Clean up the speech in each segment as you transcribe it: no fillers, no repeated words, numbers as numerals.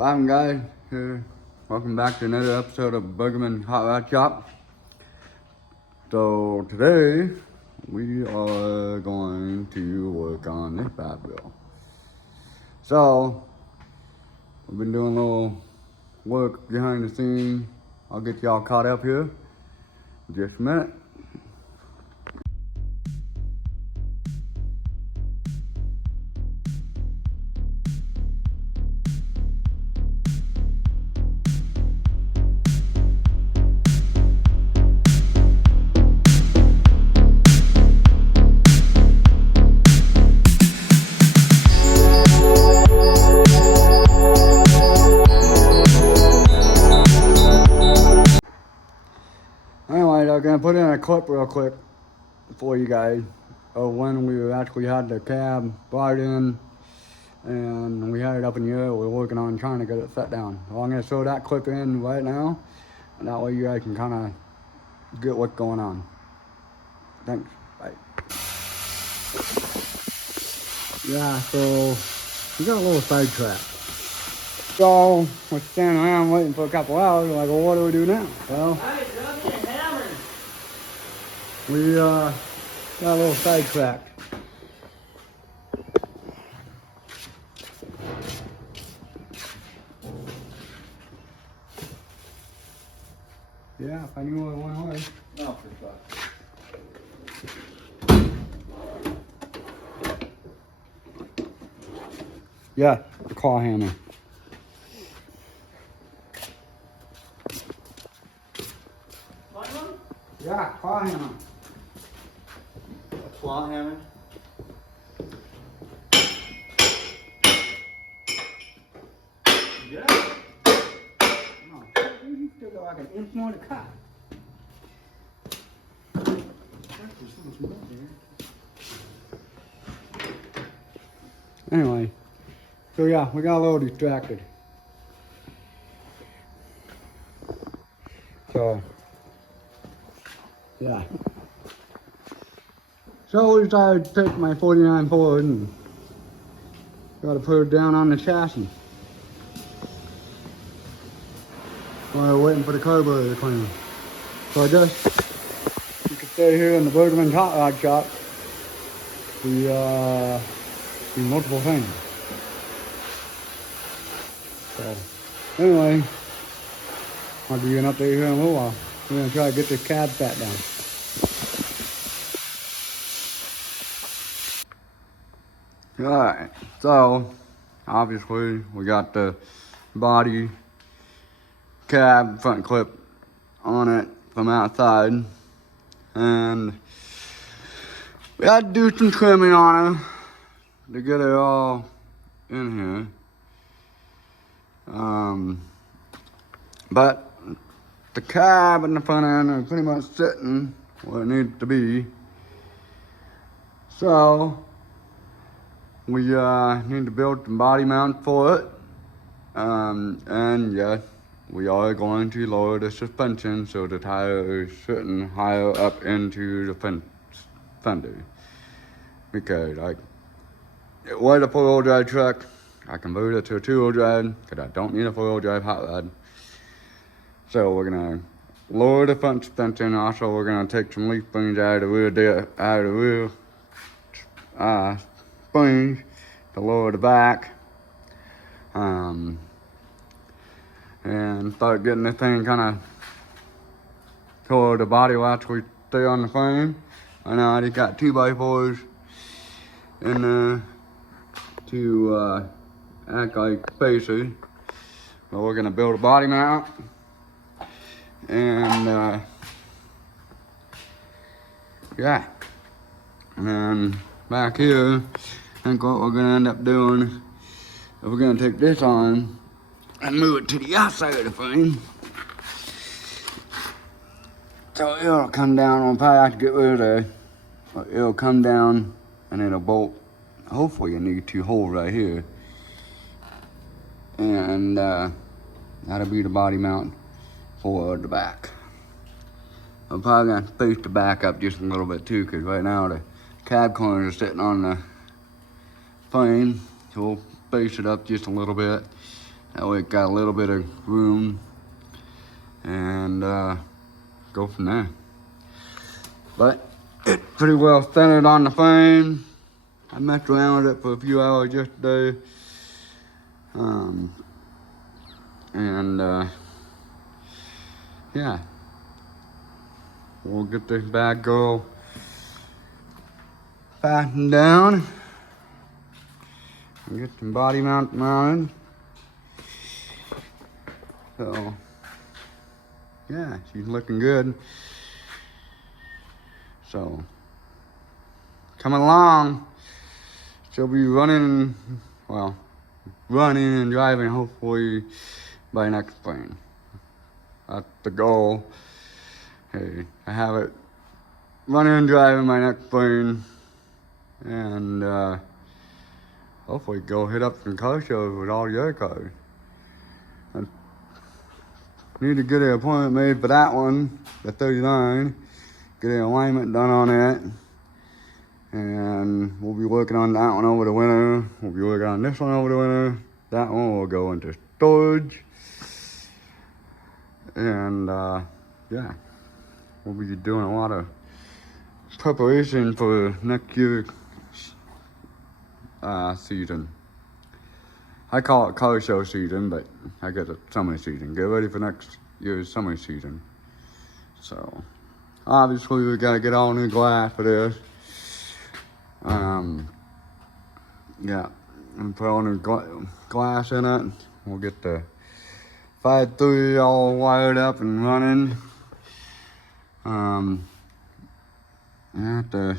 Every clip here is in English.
Welcome guys, here. Welcome back to another episode of Buggerman Hot Rod Shop. So today we are going to work on this bad wheel. So we've been doing a little work behind the scenes. I'll get y'all caught up here in just a minute. Anyway, I'm gonna put in a clip real quick for you guys of when we actually had the cab brought in and we had it up in the air. We're working on trying to get it set down. So I'm gonna throw that clip in right now, and that way you guys can kind of get what's going on. Thanks. Bye. Yeah, so we got a little sidetracked. So we're standing around waiting for a couple hours. We're like, well, what do we do now? Well, we got a little sidetracked. Yeah, if I knew what one was. Oh, for fuck. Yeah, the claw hammer. Yeah, claw hammer. A claw hammer? Yeah. No, you still got like an inch more to cut. Anyway, so yeah, we got a little distracted. So, yeah. So we decided to take my 49 Ford and got to put it down on the chassis. While we're waiting for the carburetor to clean. So I guess you could stay here in the Bergman Hot Rod Shop. We do multiple things. So anyway, I'll give you an update here in a little while. We're gonna try to get this cab sat down. Alright, so obviously we got the body cab front clip on it from outside, and we had to do some trimming on it to get it all in here. But the cab and the front end are pretty much sitting where it needs to be. So we need to build some body mounts for it. And yes, we are going to lower the suspension so the tire is sitting higher up into the fender. Because it was a 4-wheel drive truck. I converted it to a 2-wheel drive because I don't need a 4-wheel drive hot rod. So we're gonna lower the front suspension. Also, we're gonna take some leaf springs out of the rear springs to lower the back. And start getting this thing kind of toward the body will actually stay on the frame. I know I just got 2x4s in there to act like spacers. But we're gonna build a body mount. And yeah, and then back here, I think what we're gonna end up doing is we're gonna take this on and move it to the outside of the frame. So it'll come down, we'll probably have to get rid of that. But it'll come down and it'll bolt, hopefully you need 2 holes right here. And that'll be the body mount for the back. I'm probably gonna space the back up just a little bit too, because right now the cab corners are sitting on the frame. So we'll space it up just a little bit. That way it got a little bit of room, and go from there. But it's pretty well centered on the frame. I messed around with it for a few hours yesterday. Yeah, we'll get this bad girl fastened down and get some body mount mounted. So yeah, she's looking good. So coming along, she'll be running and driving hopefully by next spring. That's the goal. Hey, I have it running and driving by next spring, and hopefully go hit up some car shows with all the other cars. I need to get an appointment made for that one, the 39, get an alignment done on it, and we'll be working on that one over the winter. We'll be working on this one over the winter. That one will go into storage, and yeah, we'll be doing a lot of preparation for next year's season. I call it car show season, but I guess it's summer season. Get ready for next year's summer season. So obviously we gotta get all new glass for this. Yeah, and put all new glass in it. We'll get the 5-3 all wired up and running. I have to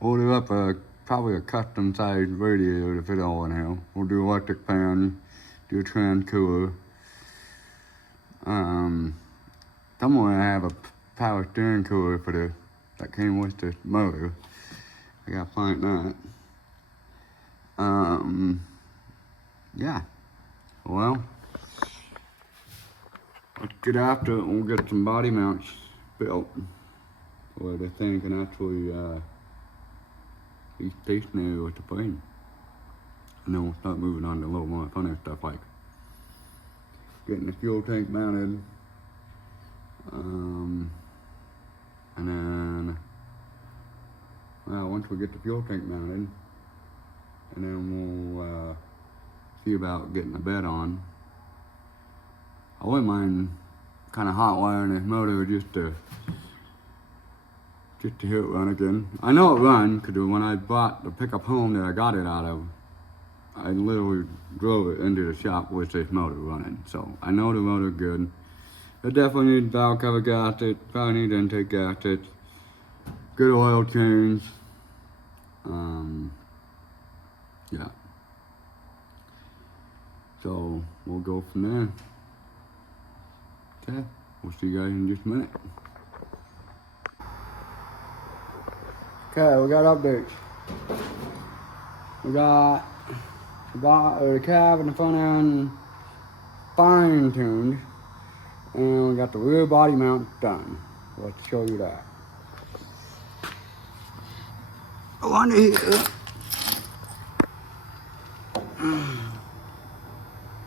order up probably a custom sized radiator to fit all in here. We'll do electric fan, do a trans cooler. Somewhere I have a power steering cooler for that came with the motor. I gotta find that. Yeah. Well, let's get after it and we'll get some body mounts built where the thing can actually be stationary with the frame. And then we'll start moving on to a little more funny stuff like getting the fuel tank mounted. And then, well, once we get the fuel tank mounted, and then we'll see about getting the bed on. I wouldn't mind kind of hot wiring this motor just to hear it run again. I know it runs because when I bought the pickup home that I got it out of, I literally drove it into the shop with this motor running. So I know the motor's good. It definitely needs valve cover gaskets, probably need intake gaskets, good oil change. Yeah. So we'll go from there. Okay, we'll see you guys in just a minute. Okay, we got updates. We got the cab and the front end fine tuned, and we got the rear body mount done. Let's show you that. On here,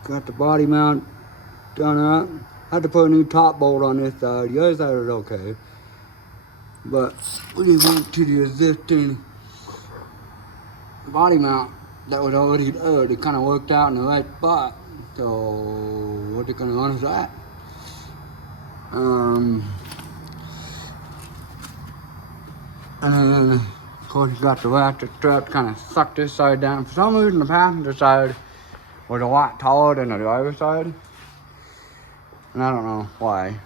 got the body mount done up. I had to put a new top bolt on this side. The other side is okay. But we went to the existing body mount that was already there. It kind of worked out in the right spot. So what they're gonna run is that. And then of course you got the ratchet strap kind of sucked this side down. For some reason the passenger side was a lot taller than the driver's side. And I don't know why.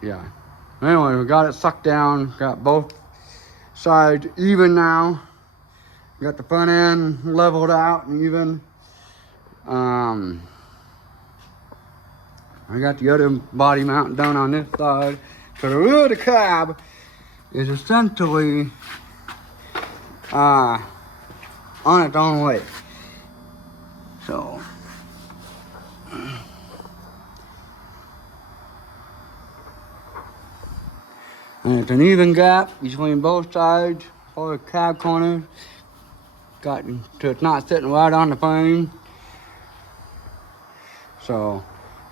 Yeah. Anyway, we got it sucked down. Got both sides even now. Got the front end leveled out and even. I got the other body mount done on this side. So the rear of the cab is essentially on its own way. So. And it's an even gap between both sides for the cab corners. so it's not sitting right on the frame. So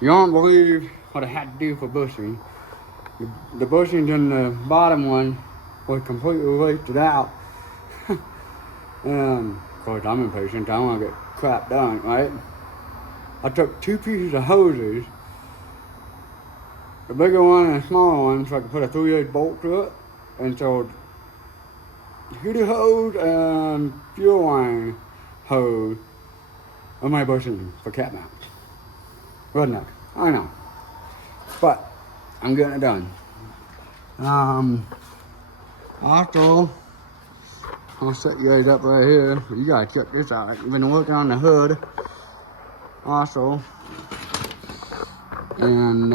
you won't believe what I had to do for bushing. The bushings in the bottom one was completely wasted out. And of course I'm impatient, I want to get crap done, right? I took 2 pieces of hoses, the bigger one and the smaller one, so I could put a 3/8 bolt to it, and so heater hose and fuel line hose on my bushing for cat mounts. Redneck, I know, but I'm getting it done. Also, I'll set you guys up right here. You gotta check this out. I've been working on the hood also, and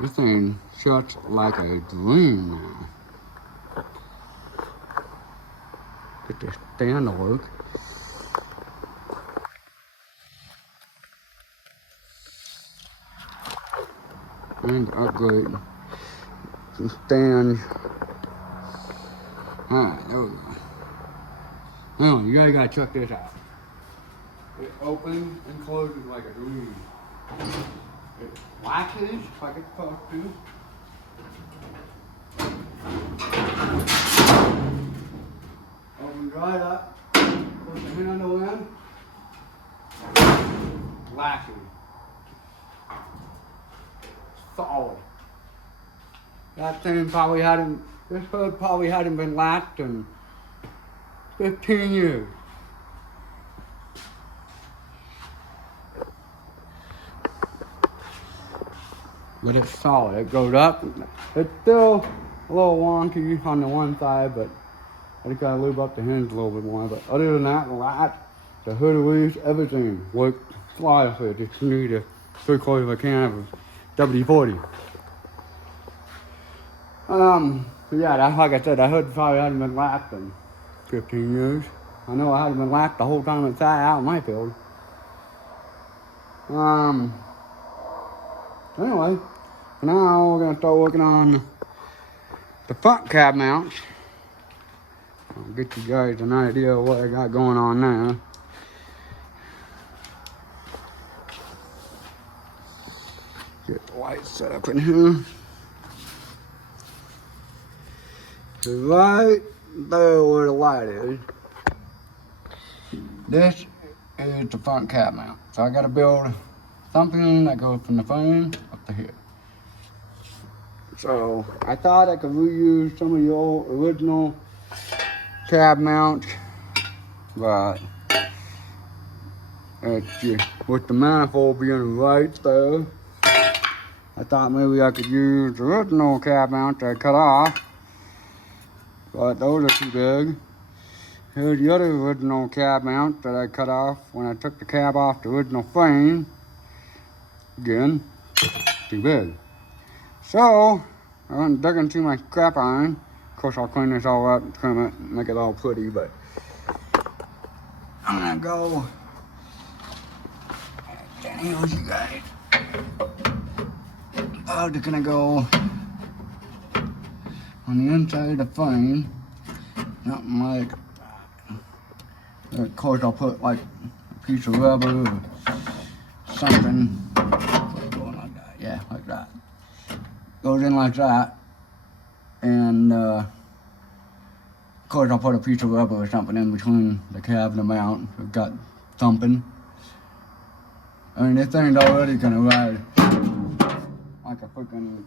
this thing shuts like a dream now. Get this stand to work. And upgrade some stands. Alright, there we go. Oh, you guys gotta check this out. It opens and closes like a dream. It latches like it's supposed to. Opens right up. Push the handle in. Latches. Solid. That thing probably hadn't, this hood probably hadn't been latched in 15 years. But it's solid, it goes up. It's still a little wonky on the one side, but I just gotta lube up the hinge a little bit more. But other than that, the latch, the hood release, everything worked flawlessly. Just need a 3/4 of a can of WD-40. Yeah, that's like I said, that hood probably hadn't been lapped in 15 years. I know I hadn't been lapped the whole time it sat out in my field. Anyway, now we're gonna start working on the front cab mounts. I'll get you guys an idea of what I got going on there. Get the light set up in here. So right there where the light is, this is the front cab mount. So I gotta build something that goes from the frame up to here. So I thought I could reuse some of the old original cab mounts, but with the manifold being right there, I thought maybe I could use the original cab mount that I cut off, but those are too big. Here's the other original cab mount that I cut off when I took the cab off the original frame. Again, too big. So I went digging through my scrap iron. Of course, I'll clean this all up, trim it, make it all pretty, but I'm gonna go. Can't hear you guys. I'm just gonna go on the inside of the frame, something like. Of course, I'll put like a piece of rubber or something. Going like that, yeah, like that. Goes in like that, and of course I'll put a piece of rubber or something in between the cab and the mount. We've got thumping. I mean, this thing's already gonna ride like a freaking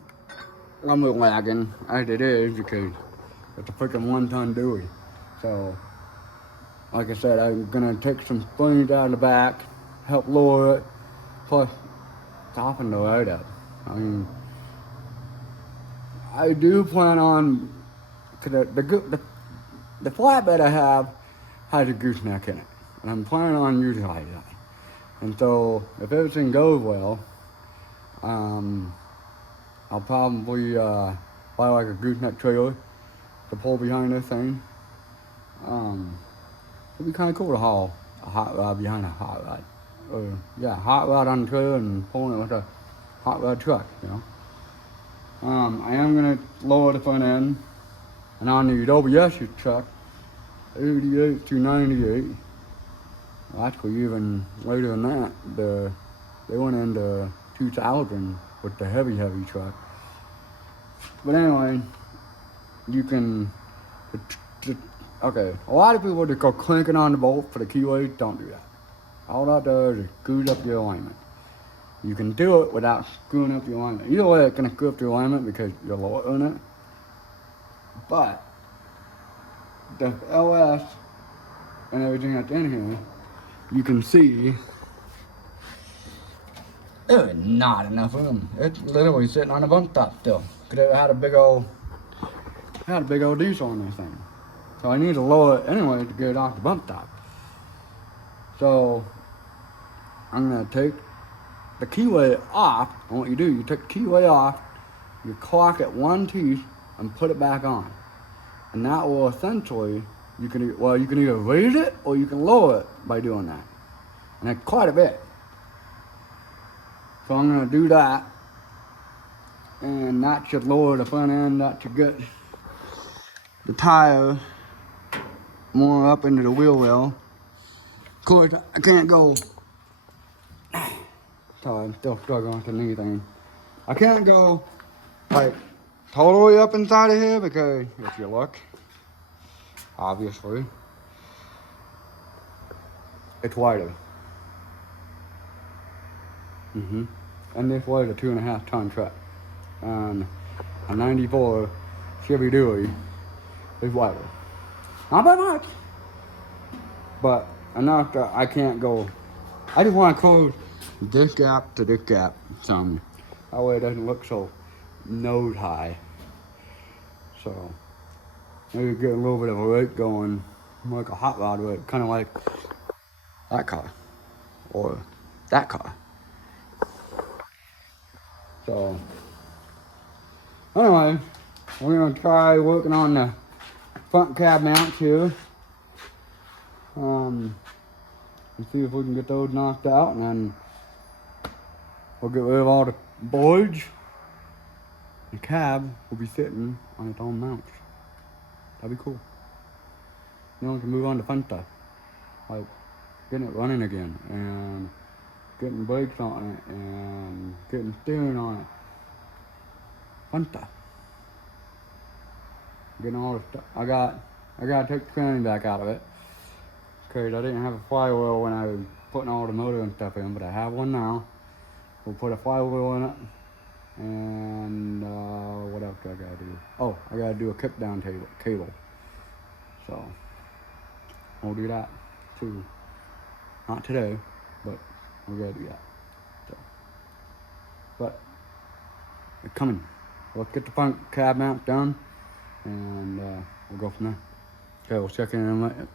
lumber wagon as it is because it's a freaking 1-ton Dewey. So, like I said, I'm gonna take some springs out of the back, help lower it, plus soften the ride up. I mean, I do plan on, cause the flatbed I have has a gooseneck in it, and I'm planning on utilizing that. And so, if everything goes well, I'll probably buy like a gooseneck trailer to pull behind this thing. It'd be kind of cool to haul a hot rod behind a hot rod. Yeah, hot rod on the trailer and pulling it with a hot rod truck, you know. I am gonna lower the front end, and on the OBS truck, 88 to 98. Actually, even later than that, they went into 2000 with the heavy truck. But anyway, you can, okay, a lot of people that go clinking on the bolt for the keyway, don't do that. All that does is screws up your alignment. You can do it without screwing up your alignment. Either way, it's going to screw up your alignment because you're lowering it. But the LS and everything that's in here, you can see there is not enough room. It's literally sitting on a bump top still. Could have had a big old diesel on this thing. So I need to lower it anyway to get it off the bump top. So I'm gonna take the keyway off. And what you do, you take the keyway off, you clock it one teeth and put it back on. And that will essentially, you can either raise it or you can lower it by doing that. And that's quite a bit. So I'm gonna do that. And that should lower the front end, that should get the tire more up into the wheel well. Of course, I can't go, sorry, I'm still struggling with the knee thing. I can't go like totally up inside of here because if you look, obviously, it's wider. And this weighs a 2.5 ton truck. And a 94 Chevy Dewey is wider. Not by much, but enough that I can't go. I just want to close this gap to this gap some. That way it doesn't look so nose high. So maybe get a little bit of a rake going, like a hot rod rake, kind of like that car or that car. So anyway, we're gonna try working on the front cab mounts here. And see if we can get those knocked out, and then we'll get rid of all the boards. The cab will be sitting on its own mounts. That'd be cool. Then we can move on to fun stuff, like getting it running again, and getting brakes on it, and getting steering on it. Fun stuff. Getting all the stuff. I gotta take the cranny back out of it. Because I didn't have a flywheel when I was putting all the motor and stuff in, but I have one now. We'll put a flywheel in it. And what else do I gotta do? Oh, I gotta do a kick down cable. So we'll do that too. Not today, but we're gonna do that. So, but it's coming. Let's get the front cab mount done, and we'll go from there. Okay, we'll check in a minute.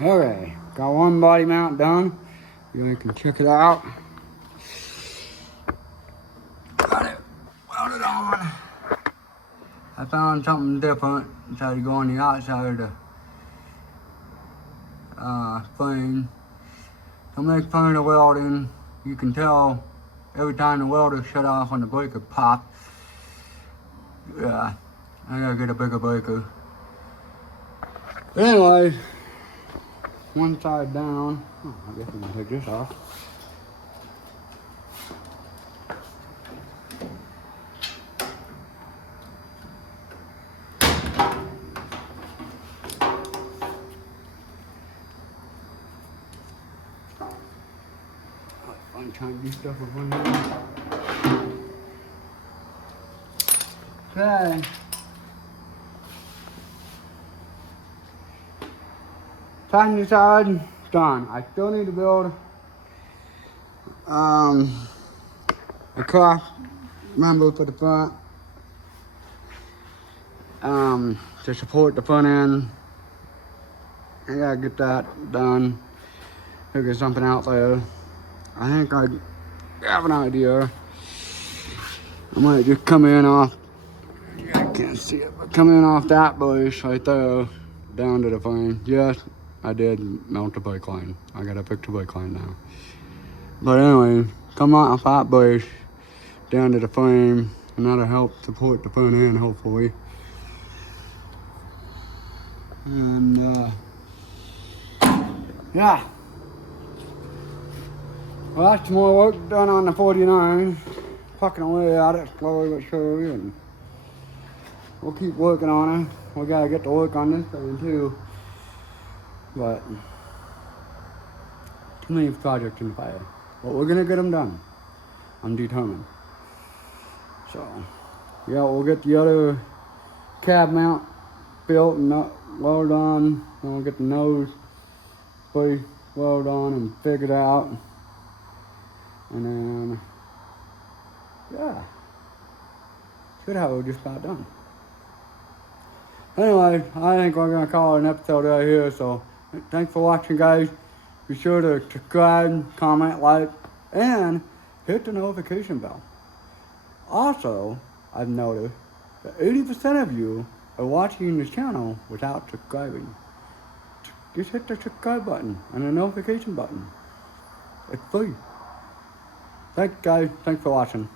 Okay, got one body mount done. You can check it out. Got it welded on. I found something different. So you go on the outside of the frame. To make fun of the welding, you can tell every time the welder shut off when the breaker pops. Yeah, I gotta get a bigger breaker. But anyway, one side down. Oh, I guess I'm gonna take this off. I'm trying to do stuff with one hand. Okay. Passenger side, done. I still need to build a cross member for the front to support the front end. I gotta get that done. Figure something out there. I think I have an idea. I might just come in off, I can't see it, but come in off that bush right there down to the frame. Yes, I did mount the brake line. I gotta fix the brake line now. But anyway, come off that bush down to the frame and that'll help support the front end hopefully. And yeah. Well, that's some more work done on the 49. Pucking away at it slowly but surely, and we'll keep working on it. We gotta get to work on this thing too. But too many projects in the fire. But we're gonna get them done. I'm determined. So, yeah, we'll get the other cab mount built and well done. Then we'll get the nose pretty well done and figured out. And then, yeah, should have it just about done. Anyway, I think we're gonna call it an episode right here. So, thanks for watching, guys. Be sure to subscribe, comment, like, and hit the notification bell. Also, I've noticed that 80% of you are watching this channel without subscribing. Just hit the subscribe button and the notification button. It's free. Thanks, guys. Thanks for watching.